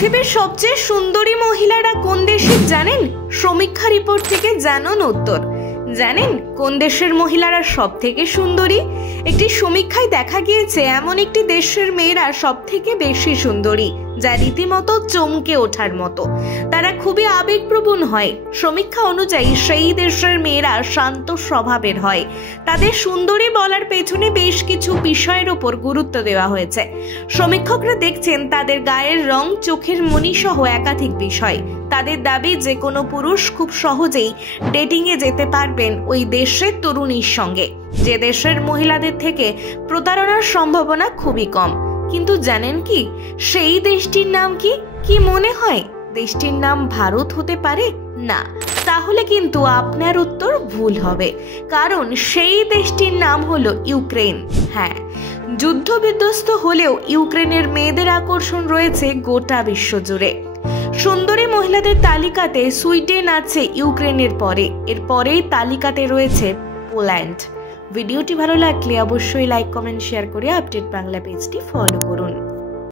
পৃথিবীর সবচেয়ে সুন্দরী মহিলারা কোন দেশের জানেন? সমীক্ষা রিপোর্ট থেকে জানুন উত্তর। জানেন কোন দেশের মহিলারা সব থেকে সুন্দরী? একটি সমীক্ষায় দেখা গিয়েছে এমন একটি দেশের মেয়েরা সব থেকে বেশি সুন্দরী, যা রীতিমতো চমকে ওঠার মতো। তারা খুবই আবেগপ্রবণ হয়। সমীক্ষা অনুযায়ী সেই দেশের মেয়েরা শান্ত স্বভাবের হয়। তাদের সুন্দরী বলার পেছনে বেশ কিছু বিষয়ের উপর গুরুত্ব দেওয়া হয়েছে। সমীক্ষকরা দেখছেন তাদের গায়ের রং, চোখের মনি সহ একাধিক বিষয়। তাদের দাবি যে কোনো পুরুষ খুব সহজেই ডেটিংয়ে যেতে পারবেন ওই দেশের তরুণীর সঙ্গে, যে দেশের মহিলাদের থেকে প্রতারণার সম্ভাবনা খুবই কম। কিন্তু জানেন কি সেই দেশটির নাম কি? কি মনে হয় দেশটির নাম ভারত হতে পারে? না, তাহলে কিন্তু আপনার উত্তর ভুল হবে, কারণ সেই দেশটির নাম হলো ইউক্রেন। হ্যাঁ, যুদ্ধ বিধ্বস্ত হলেও ইউক্রেনের মেয়েদের আকর্ষণ রয়েছে গোটা বিশ্ব জুড়ে। সুন্দরী মহিলাদের তালিকাতে সুইডেন আছে ইউক্রেনের পরে। এরপরেই তালিকাতে রয়েছে পোল্যান্ড। ভিডিওটি ভালো লাগলে অবশ্যই লাইক, কমেন্ট, শেয়ার করে আপডেট বাংলা পেজটি ফলো করুন।